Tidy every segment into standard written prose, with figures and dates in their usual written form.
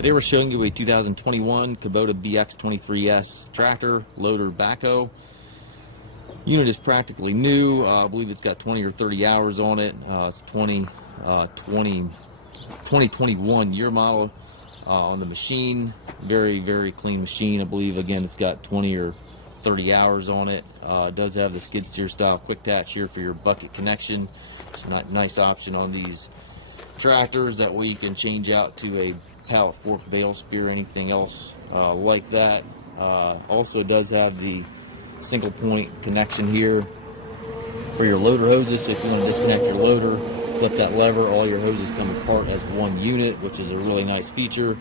Today we're showing you a 2021 Kubota BX23S tractor, loader, backhoe. Unit is practically new. I believe it's got 20 or 30 hours on it. It's 2021 year model on the machine. Very, very clean machine. I believe, again, it's got 20 or 30 hours on it. It does have the skid steer style quick attach here for your bucket connection. It's a nice option on these tractors. That way you can change out to a pallet fork, bale spear, anything else like that. Also does have the single point connection here for your loader hoses. So if you want to disconnect your loader, flip that lever, all your hoses come apart as one unit, which is a really nice feature.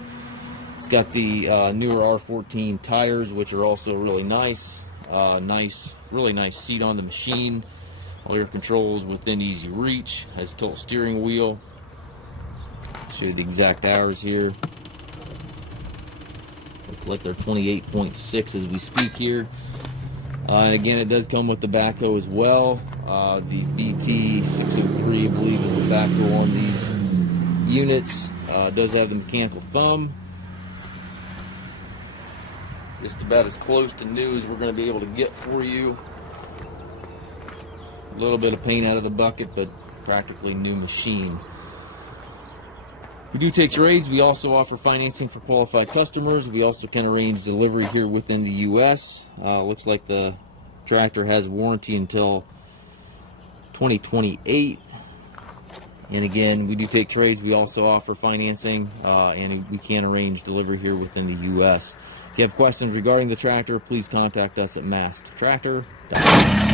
It's got the newer R14 tires, which are also really nice. Really nice seat on the machine. All your controls within easy reach. Has tilt steering wheel. Show you the exact hours here. Looks like they're 28.6 as we speak here. And again, it does come with the backhoe as well. The BT603, I believe, is the backhoe on these units. It does have the mechanical thumb. Just about as close to new as we're going to be able to get for you. A little bit of paint out of the bucket, but practically new machine. We do take trades. We also offer financing for qualified customers. We also can arrange delivery here within the U.S. Looks like the tractor has warranty until 2028. And again, we do take trades. We also offer financing, and we can arrange delivery here within the U.S. If you have questions regarding the tractor, please contact us at masttractor.com.